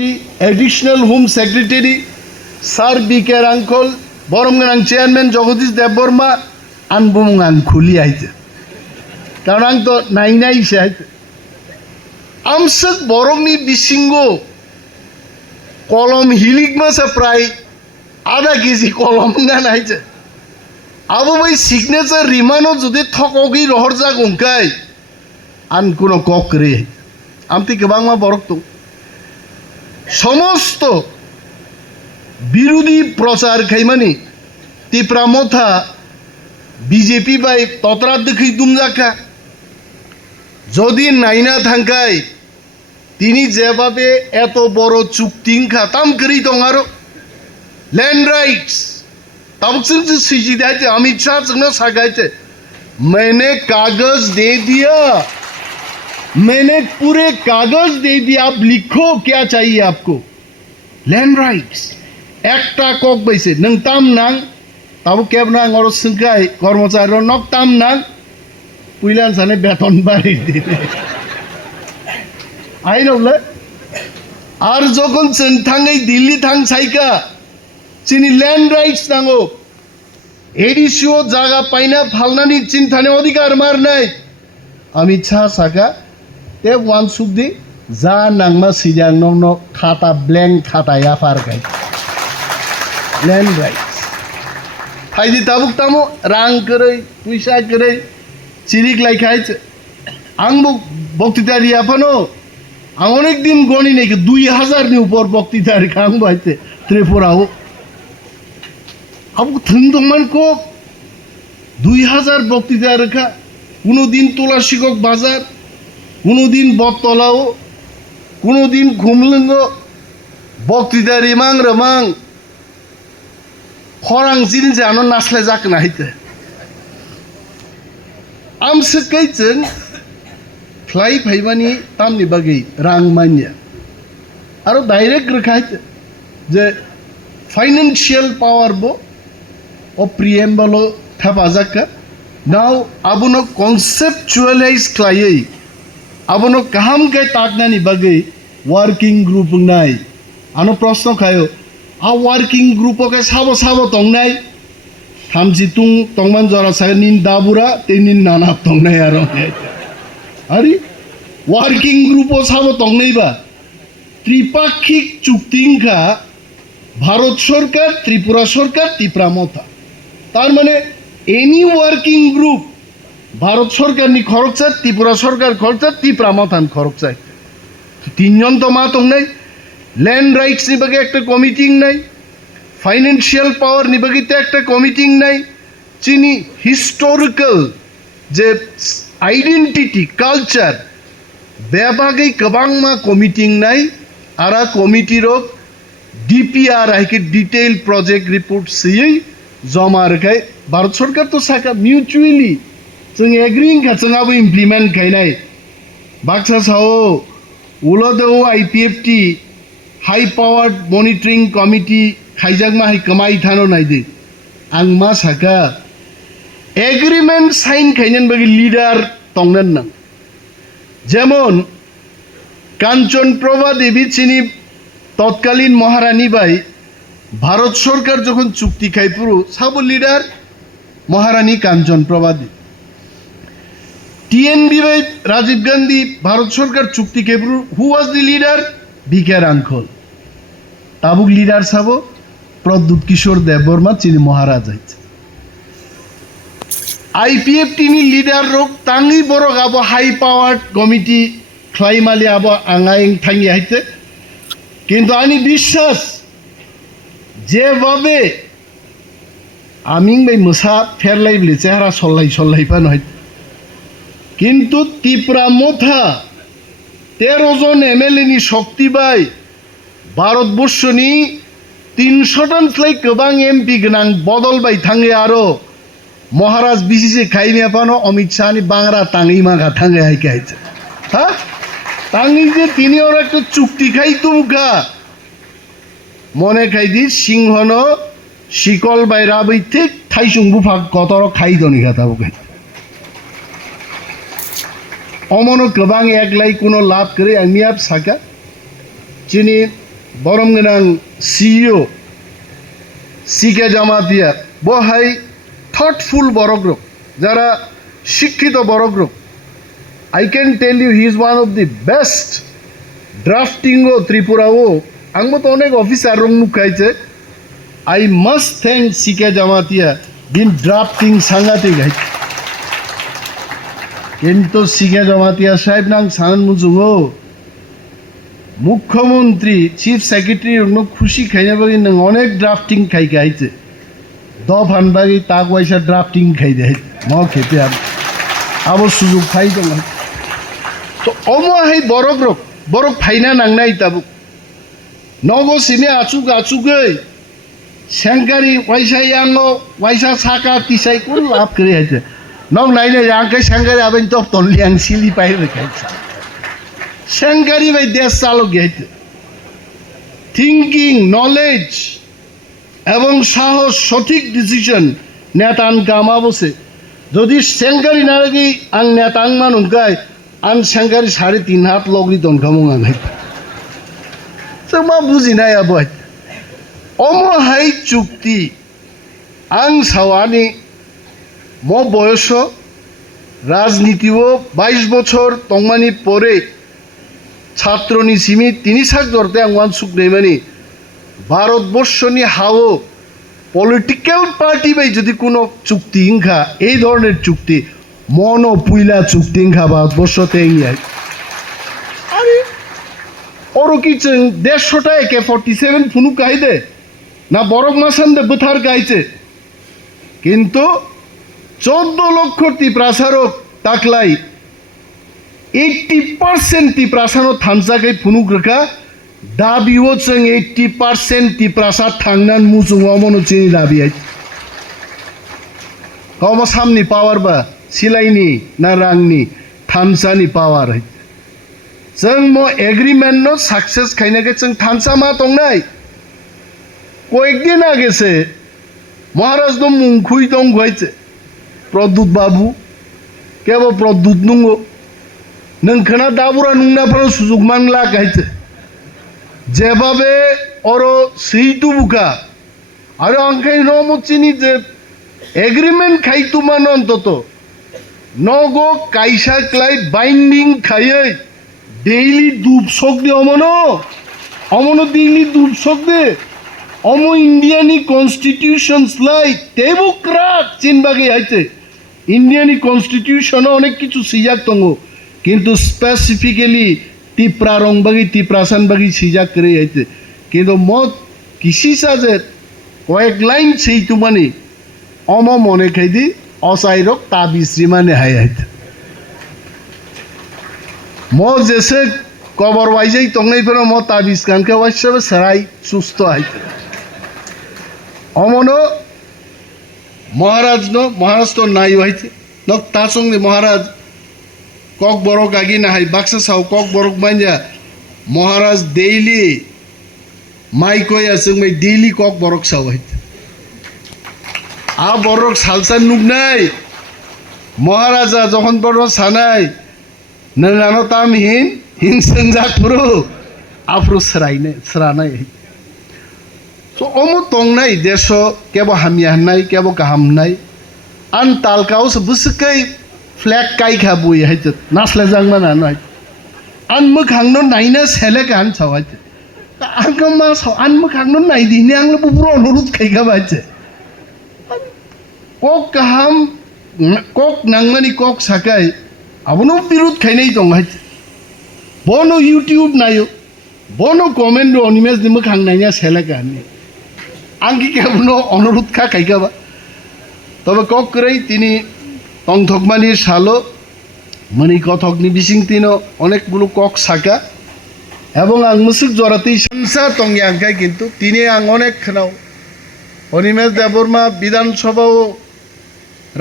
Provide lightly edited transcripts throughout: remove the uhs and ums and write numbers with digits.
Additional Home Secretary, Sir B.K. Rankol, Boromgang Chairman Jagadish Debbarma, and Bumungang Kuli aite. Karang to naina ise aite. Amsak Boromni Bisingo, kolom hiligma sa prai, ada kisi kolom ngan aite. Abo bai signature rimano jodi thokogi rohorja gungkai, an kuno kokre. Amti kebangma borok tu. সমস্ত বিরোধী প্রচার খাইমানি Tipra Motha BJP by ততরা দেখি দুমজাকা যদি নাইনা থাঙ্কাই তিনি যেভাবে এত বড় চুক্তিংখা তাম করি দঙারো ল্যান্ড রাইটস তাবকসিং से सीजी दाइते अमित शाह संग सागाइते मैंने कागज दे दिया मैंने पूरे कागज दे दिया आप लिखो क्या चाहिए आपको लैंड राइट्स एकटा कक बैसे नों ताम नां ताबो केब नां और संखाय कर्मचारी नक ताम नां पुइलान साने बेतन बाड़ी दिने आई नबले आर जखन जों थाङै दिल्ली थां साइका चिनि लैंड राइट्स नांगो एडिसिओ जागा पाइना फालनानि चिन्ताने अधिकार मारनाय अमित शाह साखा ते वन सुखदी जा नांगमा सिजां नंनो खाता ब्लैंक खाता याफार गाय लैंड राइट्स फाइदि ताबुक तामो रां करै पैसा करै चिरिक लाइखाय आंबो बक्तितारि याफानो आं अनेक दिन गणि नायके 2000 नि ऊपर बक्तितारि खां बाइते त्रिपुराओ अब थंदमान को 2000 बक्तितारि खा कोनो दिन तुलासिকক बाजार কোনোদিন বটতলাও কোনোদিন খুমলুঙ্গ বক্তৃতা রিমাং রমাং খরাং জিনিস আনো নাসলে যাক না হইতে আমসে কাইছেন ফ্লাই ফাইবানি তামনি বাগै রাং মানিয়া আরো ডাইরেক্ট রেখাইতে যে ফাইনান্সিয়াল পাওয়ার বো ও প্রিএম্বলো থাপাজাকা নাও আবুনো conceptualise ক্লাইयै abono kaham kai taknani bagai working group nai ano प्रश्न खायो आ working group के साबो साबो तंगनाय थामजि तुं तंगमान जरा साय निन दाबुरा तेनिन नाना तंगनाय आरो अरे working group साबो तंगनाय बा त्रिपाक्षिक चुक्तिंखा भारत सरकार त्रिपुरा सरकार त्रिप्रामथा तार माने एनी working group भारत सरकार नि खरच त्रिपुरा सरकार खरच त्रिप्रामथान खरच तीनजन तो मा तंगनाय लैंड राइट्स नि बगे एक कमिटिंग नाय फाइनेंशियल पावर नि बगे एक कमिटिंग नाय चिनी हिस्टोरिकल जे आइडेंटिटी कल्चर बेबागे कबांगमा कमिटिंग नाय आरा कमिटी रो डीपीआर आइके डिटेल प्रोजेक्ट रिपोर्ट सियै जमा रखाय भारत सरकार तो साका म्यूचुअली जों एग्रिंग का जोंहाबो इमप्लिमेंट खायनाय बाक्सा साओ उलदो IPFT high powered monitoring committee खाइजागमा हाय कमाई थानो नायदे आं मा साका एग्रीमेंट साइन खायनान बगे लीडर तंगनान ना जेमन कांचन प्रभा देवी चिनी तत्कालीन महारानी बाई भारत सरकार जखन चुक्ति खाइपुरु साबो लीडर महारानी कांचन प्रभा देवी टीएनबी बाई राजीव गांधी भारत सरकार चुक्ति केब्रु who was the leader BK Rankhal ताबुक लीडर साबो प्रद्युत किशोर देबबर्मा चिनी महाराज आइছে आईपीएफटी नि लीडर रोक तांगी बरो गाबो हाई पावर्ड कमिटी ख्लाइमाली आबो आंगाइं थांगी आइছে किन्तु आनी विश्वास जेभाबे आमिं बाई मोसा फेरलाइब्ले चेहरा सल्लाय सल्लाय पानो हाय किन्तु त्रिप्रामथा 13 जन एमएलए नि शक्ति बाय भारतबर्षनि 300 टन फ्लाई गोबां एमपी गोनां बदल बाय थाङो आरो महाराज बिसिसे खाइमे पानो अमित शाह नि बांग्रा ताङै मागा थाङो हायके हायছে हा ताङै जे तिनि और एक चुक्ति खाइ तुमका मने खाइदि सिंहनो शिकल बाय राबै ठीक थाइसुं बुफा कतर खाइ दनि खाताबो खाइ अमनो गोबां एकलाय कोनो लाभ करे आंनि आप साका चिनि বরং গোনাं সিইও সিকে জামাতিয়া বহাই থটফুল বড়গ্রুপ যারা শিক্ষিত বড়গ্রুপ I can tell you he is one of the best drafting o Tripura o angmo to onek officer rong nukaise I must thank Sika Jamatia bin drafting sangati gai কিন্তু Sika Jamatia সাহেব nang sanan mujungo মুখ্যমন্ত্রী chief secretary অন্য খুশি খাইনা বাকি নং অনেক drafting খাই গাইছে দ ফানবাগি তা পয়সা ড্রাফটিং খাই দেয় ন খেতে আবার সুযোগ খাই তো তো অমহাই বরক ফাইনা নাংনাই তাবুক নগো সিমে আচুগৈ সেংকারি পয়সা ইয়াঙ্গো পয়সা সাকা তিসাই কোন লাভ করে আছে নগ নাইনে আঙ্কে সেংকারি আবেন তো তনলিয়াং সিলি পাই রেখাইছে সেংকারি ভাই দেশ চালক গেছে থিঙ্কিং নলেজ এবং সাহস সঠিক ডিসিশন নেতান কামা বসে যদি সেংকারি না রাখি আং নেতাং মানুষগায় আং সেংকারি 3.5 হাত লগরি দনখামো আঙাই মা বুঝি নাই আবাই অমহাই চুক্তি আং সাওয়ানি ম বয়স রাজনীতিও 22 বছর তংমানি পরে ছাত্রনি সিমি তিনি সাক ধরতে আংওয়ান সুখ নেই মানে ভারতবর্ষনি হাও পলিটিক্যাল পার্টি বাই যদি কোনো চুক্তি ইংখা এই ধরনের চুক্তি মন ও পুইলা চুক্তি ইংখা ভারতবর্ষতে ইংয়াই আরে ওর কি 150টা AK-47 ফুনু কাইদে না বরক মাসান দে বুথার গাইছে কিন্তু 14 লক্ষ তীপ্রাসারক তাকলাই 80% তীপ্রাসানো থানসাkai ফুনুক রেখা দাবিও जों 80% তীপ্রাসাদ থাংনান মুজুং অমনো চিনি দাবি আই কম সামনি পাওয়ার বা সিলাইনি না রাংনি থানসানি পাওয়ার আই जों মো এগ্রিমেন্ট নো সাকসেস খাইনাকে जों থানসা মা তংনাই কয়েকদিন আগেছে মহারাজ দম মুখুই দং হইছে প্রদ্যুৎ বাবু কেব প্রদ্যুৎ নুঙ্গো নংখানা দাবুরা নুংনাফারাও সুযোগ মানলা গাইছে যেভাবে ওর সেইটু বুকা আর অঙ্কাই নমচিনি যে এগ্রিমেন্ট খাইতু মান অন্তত নগো কাইসা ক্লাই বাইন্ডিং খাইয়ে ডেইলি দুপ শোক দে অমনো ডেইলি দুপ শোক দে অম ইন্ডিয়ানি কনস্টিটিউশনস লাই তেবুকরাক চিনবাগে আইছে ইন্ডিয়ানি কনস্টিটিউশনে অনেক কিছু সিজাক তঙ্গো কিন্তু স্পেসিফিক্যালি টিপ্রা রংবাগি টিপ্রাসান বাগি সিজাক করে আইছে কিন্তু মত কিসি সাজে কয়েক লাইন সেই তুমানি অম মনে খাইদি অসাইরক তাবিশ্রী মানে হাই আইতে ম যেসে কবর ওয়াইজাই তংনাই ফের ম তাবিজ কানকে ওয়াইসাবে সারাই সুস্থ আইতে অমনো মহারাজ তো নাই হইছে নক তা সঙ্গে মহারাজ কক বরক আগি না হাই বাক্সা সাও কক বরক মাইয়া মহারাজ ডেইলি মাই কই আছে my daily cock Borok Sao হইছে আ বরক সালসান নুক নাই মহারাজা যখন বড় সানাই নানো তাম হিন সেনজাক পুরো আফরো সরানাই তো অমো তংনাই দেশ কেবো হামিয়া নাই কেবো কাহাম নাই আন তালকাউস বুসকাই ফ্ল্যাগ কাই খাবুই হাইতে নাসলে জাংনা না নাই আন মুখাংনো নাইনা সেলে কান সাওয়াইতে আনকা মা সাও আন মুখাংনো নাই দিনে আংলো পুরো অনুরোধ খাই খাবাইছে কক কাহাম কক নাংমানি কক সাকাই আবনো বিরোধ খাইনাই দং হাইছে বনো ইউটিউব নাইও বনো কমেন্ট অনিমেষ দিমো খাং নাইনা সেলে কান আঙ্কি কেবনো অনুরোধ খা খাইখাবা তবে কক করেই তিনি টংথকমানির সালো মানে কথকনি বিসিং তিনো অনেকগুলো কক সাকা এবং আং মুসুক জরাতেই সংসা টঙ্গি আঙ্কাই কিন্তু তিনি আং অনেক খানাও অনিমেষ দেববর্মা বিধানসভাও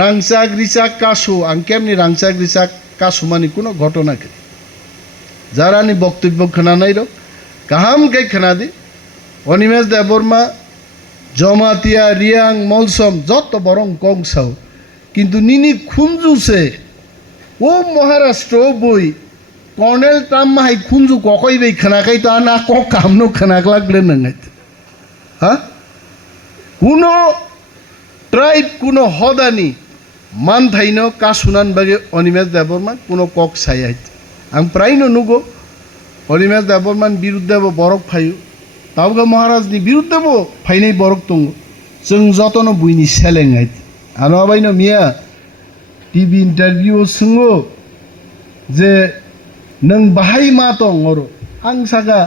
রাংচাক রিচাক কাসু আং কেমনি রাংচাক রিচাক কাসু মানে কোনো ঘটনাকে যারা নি বক্তব্য খানা নাই রো কাহাম কে খানা দি অনিমেষ দেববর্মা জমাতিয়া রিয়াং মলসম যত বরং কংসাও কিন্তু নিনি খুঞ্জুসে ও মহারাষ্ট্র বই कर्नेल ट्राम माहाय खुंजु कखय बै खनाखै तो आना क कामनो खनाकलाग्ले नङै हा कुनो ट्राइब कुनो हदानी मान थाइनो कासुनान बागे अनिमेश देबबर्मा कुनो कक सायाय आं प्रायनो नुगो अनिमेश देबबर्मान बिरुद्धेबो बरक फायो तावगा महाराजनि बिरुद्धेबो फायनाय बरक दङ जों जतनो बुइनि सेलेङै आनो बायनो मिया टीवी इंटरव्यू सोङो जे नों बाहाय मा दं अरो आं सागा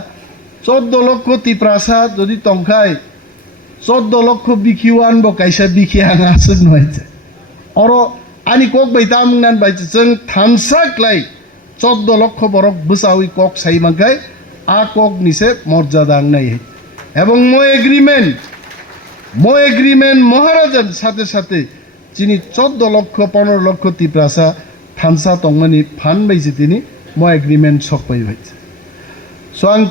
14 लक्ष तिप्रासा যদি टंखाय 14 लक्ष बिखिवान बो कायसा बिखि आं आसो नयचे अरो आनि कक बैता मुंनान बायचे जों थामसाक्लाय 14 लक्ष बरक बसावि कक साइमांखाय आ कक निसे मर्यादा आंनाय এবং মো এগ্রিমেন্ট মহারাজার সাথে সাথে যিনি 14 লক্ষ 15 লক্ষ তিপ্রাসা थामसा तंगमानि फान बायसे तिनि मो एग्रीमेंट सकबाय बायसे सो आं